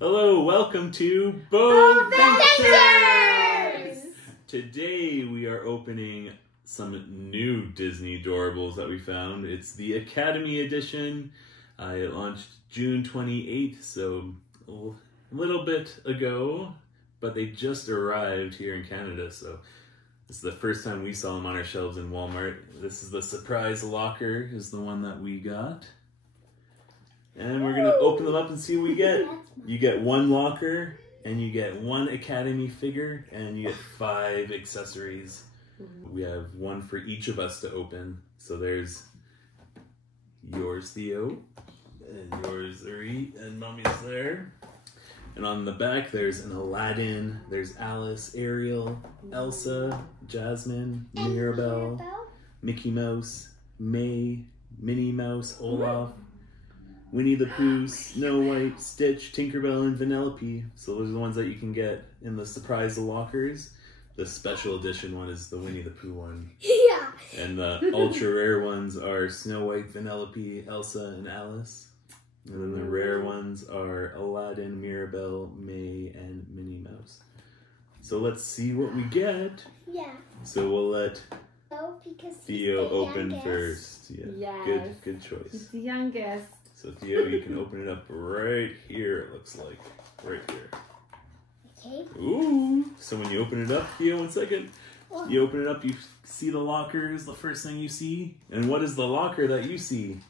Hello, welcome to Boventures! Today we are opening some new Disney Doorables that we found. It's the Academy Edition. It launched June 28th, so a little bit ago, but they just arrived here in Canada, so this is the first time we saw them on our shelves in Walmart. This is the surprise locker, is the one that we got. And we're gonna open them up and see what we get. You get one locker, and you get one Academy figure, and you get 5 accessories. We have one for each of us to open. So there's yours, Theo, and yours, Uri, and Mommy's there. And on the back, there's an Aladdin, there's Alice, Ariel, Elsa, Jasmine, Mirabel, Mickey Mouse, May, Minnie Mouse, Olaf, Winnie the Pooh, Snow White, Stitch, Tinkerbell, and Vanellope. So those are the ones that you can get in the surprise lockers. The special edition one is the Winnie the Pooh one. Yeah. And the ultra rare ones are Snow White, Vanellope, Elsa, and Alice. And then the rare ones are Aladdin, Mirabel, May, and Minnie Mouse. So let's see what we get. Yeah. So we'll let Theo open youngest. first. Yeah. Yes. Good choice. He's the youngest. So Theo, you can open it up right here, it looks like. Right here. Okay. Ooh! So when you open it up, Theo, 1 second. You open it up, you see the locker is the first thing you see. And what is the locker that you see?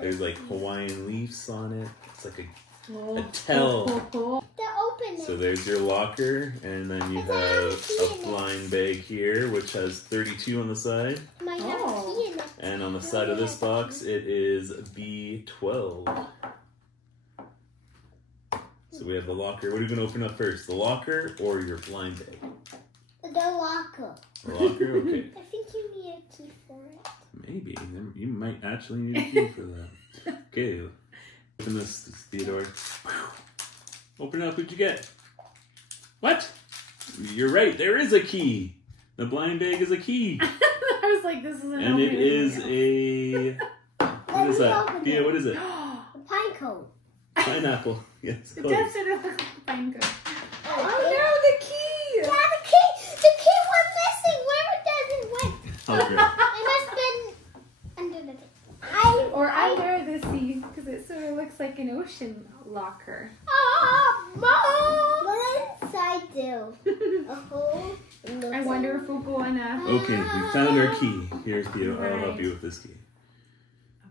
There's like Hawaiian leaves on it. It's like a tell. So there's your locker, and then you have a blind bag here, which has 32 on the side. And on the side of this box, it is B12. So we have the locker. What are you going to open up first? The locker or your blind bag? The locker. The locker? Okay. I think you need a key for it. Maybe. You might actually need a key for that. Okay. Open this, Theodore. Open it up. What'd you get? What? You're right. There is a key. The blind bag is a key. I was like, this isn't. And it is a. What is that? Thea, what is it? A pine cone. Pineapple. Yes. It does sort of look like pine cone. Oh no, the key! Yeah, the key! The key was missing! Where it went? Okay. It must have been under the thing. Under the sea, because it sort of looks like an ocean locker. Mom! What inside do? A hole? I wonder if we'll go on a... Okay, we found our key. Here's Theo. I'll help Right. you with this key.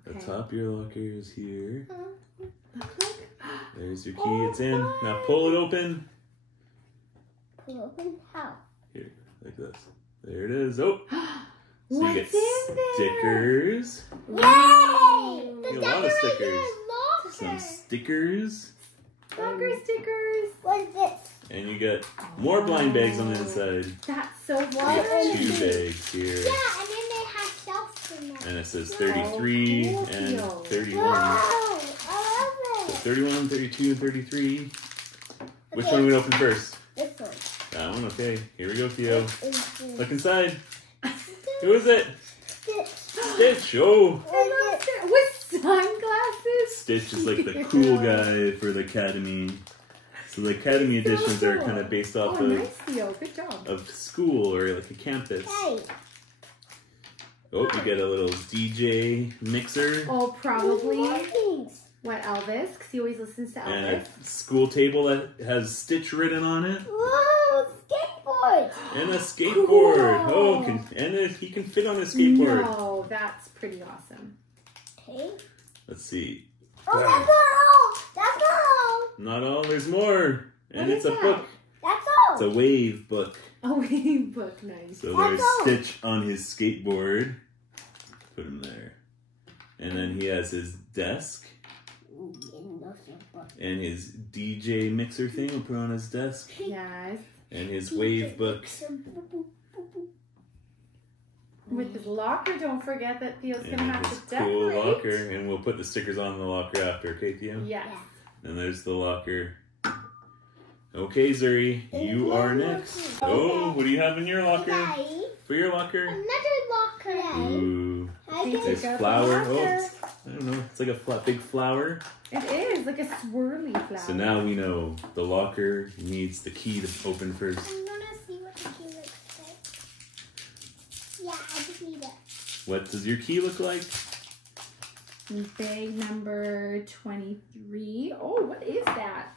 Okay. The top of your locker is here. There's your key. It's in. Now pull it open. Pull open? How? Here, like this. There it is. Oh! So you What's get in there? stickers. Yay! A lot of stickers. Some stickers. Locker stickers. What's this? And you get more blind bags on the inside. That's so You fun. get 2 bags here. Yeah, and then they have shelves in there. And it says 33 and 31. Wow, I So love it. 31, 32, and 33. Which Okay. one we open first? This one. That one, okay. Here we go, Theo. Look. Look inside. Who is it? Stitch. Stitch. Oh! With sunglasses. Stitch is like the cool guy for the Academy. So the Academy editions are kind of based off Nice, Theo. Good job. of school or like a campus. Hey. Oh, you get a little DJ mixer. Oh, probably. Things. What, Elvis? Because he always listens to And Elvis. a school table that has Stitch written on it. Whoa, skateboard. And a skateboard. Cool. Oh, he can fit on a skateboard. No, that's pretty awesome. Okay. Let's see. Oh, that's not all. That's not all. Not all, there's more. And What it's is a that? book. That's It's all. a wave book. Oh, wait, book, nice. So there's That's all. Stitch on his skateboard. Put him there. And then he has his desk. And his DJ mixer thing we'll put on his desk. Yes. And his wave book. With his locker, don't forget that Theo's going to And have his to cool decorate. locker. And we'll put the stickers on the locker after, okay, Theo? Yes. And there's the locker. Okay, Zuri, you are next. Oh, what do you have in your locker? Daddy, For your locker? another locker. Ooh. I Take can out There's the flower. locker. Oh, I don't know. It's like a big flower. It is like a swirly flower. So now we know the locker needs the key to open first. I'm gonna see what the key looks like. Yeah, I just need it. What does your key look like? Bag number 23. Oh, what is that?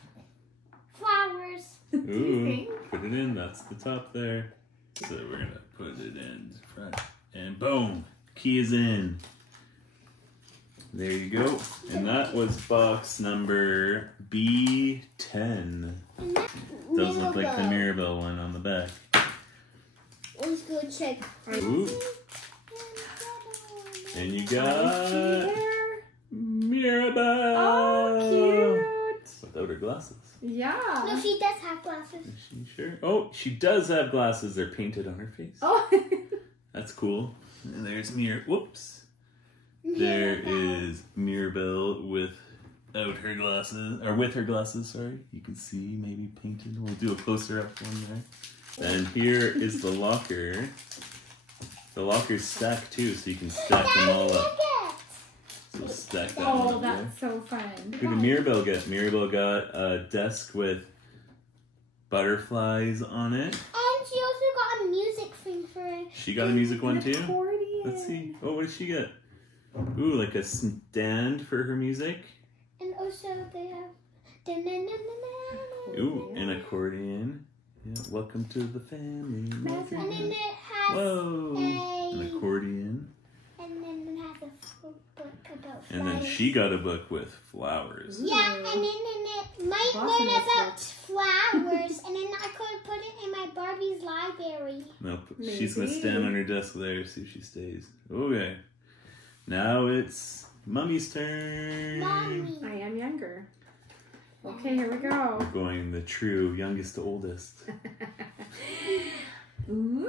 Flowers. Ooh, put it in. That's the top there. So we're gonna put it in front, and boom, key is in. There you go. And that was box number B10. Does look like the Mirabel one on the back. Let's go check. Ooh. And you got Mirabel. Oh, cute. Without her glasses. Yeah. No, she does have glasses. Is she sure? Oh, she does have glasses. They're painted on her face. Oh. That's cool. And there's Whoops. There is Mirabel without her glasses, or with her glasses, sorry. You can see maybe painted. We'll do a closer up one there. And here is the locker. The locker's stacked too, so you can stack them all up. So stack that one Oh, up that's there. so fun. Who did Mirabel get? Mirabel got a desk with butterflies on it. And she also got a music thing for it. She got a music one too? Accordion. Let's see. Oh, what did she get? Ooh, like a stand for her music. And also they have. Ooh, an accordion. Yeah, welcome to the family. And then it has Whoa, an accordion. And then it has a full book about flowers. And then she got a book with flowers. Yeah, and then it might learn about flowers, and then I could put it in my Barbie's library. Nope, she's gonna stand on her desk there, see if she stays. Okay, now it's Mummy's turn. Mommy. I am younger. Okay, here we go. Going the true youngest to oldest. Ooh,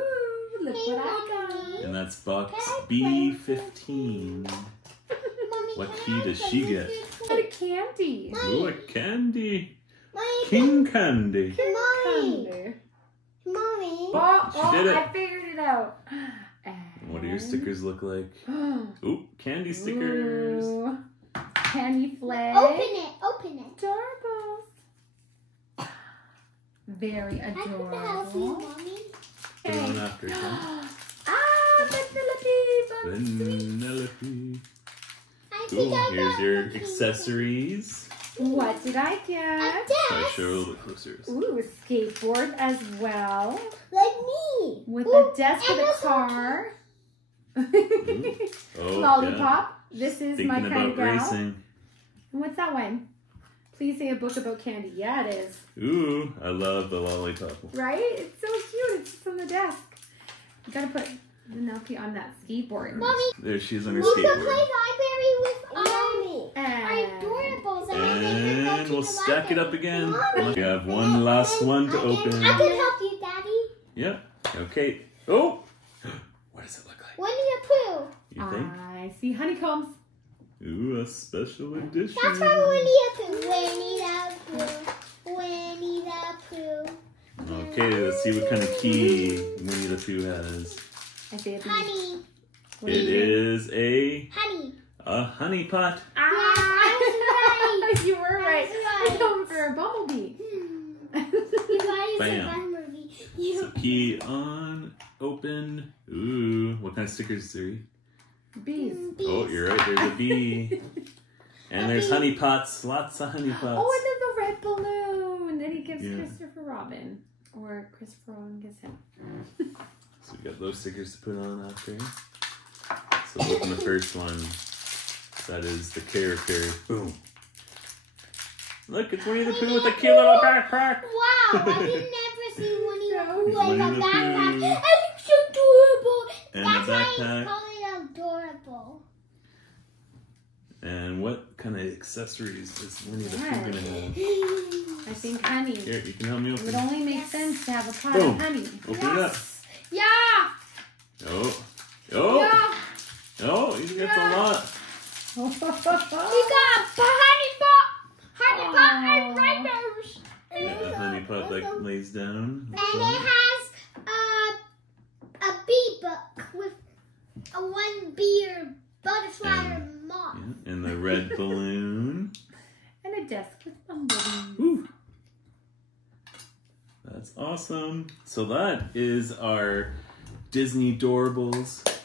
look Hey, what I Mommy. And that's box B15. Mommy, What can key I does play she with get? you? got. A candy. Ooh, a candy. Mommy, King candy. Mommy. Candy. Mommy. She did it. I figured it out. What do your stickers look like? Ooh, candy stickers. Ooh. Candy flag. Open it. Open it. Adorables. Very I can help you, adorable. Mommy. Put it on after, huh? Vanellope. Vanellope. I think Ooh, I here's got your the pink accessories. What did I A get? I desk. show a little closer. Ooh, a skateboard as well. Like me. With Ooh, a desk and with a also car. Oh, Lollipop. This is yeah. my Thinking kind about of gal. racing. And what's that one? Please say a book about candy. Yeah, it is. Ooh, I love the lollipop. Right? It's so cute. It's just on the desk. You gotta put Vanellope on that skateboard. Mommy, There she is on her we can play skateboard. library with our And Doorables. And we'll stack it up again. We have one last one to open. I can help you, Daddy. Yep. Okay. Oh! What does it look like? Winnie the Pooh. You think? I see honeycombs. Ooh, a special edition. That's from Winnie the Pooh. Winnie the Pooh. Winnie the Pooh. Okay, let's see what kind of key Winnie the Pooh has. I say a bee. Honey. What It do you is Honey. a honey pot. Ah! You were right. right. I'm going for a bumblebee. Bam. So key on, open. Ooh, what kind of stickers, Siri? Bees. Oh, you're right. There's a bee. And there's honey pots. Lots of honey pots. Oh, and then the red balloon that he gives Yeah. Christopher Robin. Or Christopher Robin gives him. So we got those stickers to put on after. So open the first one. That is the character. Boom. Look, it's Winnie the Pooh with a cute little backpack. Wow, I did never see Winnie the Pooh with a Winnie the backpack. Pooh. I look so adorable. And That's the why backpack. it's called adorable. And what kind of accessories is Winnie the Pooh gonna have? I think honey. Here, you can help me It would open. only make sense to have a pot Boom. of honey. Open it up. Yeah! Oh. Oh. Yeah! Oh, he gets a lot. We got a honey pot and writers. Yeah, a honey pot that lays down. And it has a bee book with a one beer butterfly or moth. Yeah, and the red balloon. And a desk with bumblebees. Woo. That's awesome. So that is our Disney Doorables And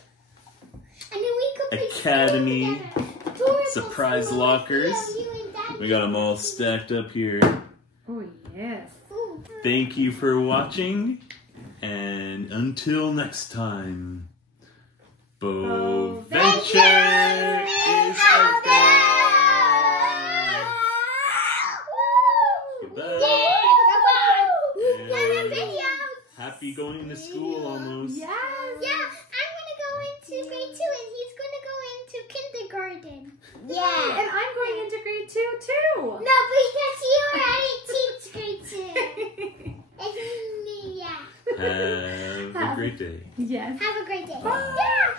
then we could put Academy Doorables surprise for lockers. you and Daddy. We got them all stacked up here. Oh, yes. Ooh. Thank you for watching, and until next time, Boventure is out there! Goodbye! Yeah. Happy going to school almost. Yes. Yeah, I'm gonna go into grade 2 and he's gonna go into kindergarten. Yeah. And I'm going into grade 2 too. No, because you already teach grade 2. Yeah. Have a great day. Yes. Have a great day. Bye. Yeah.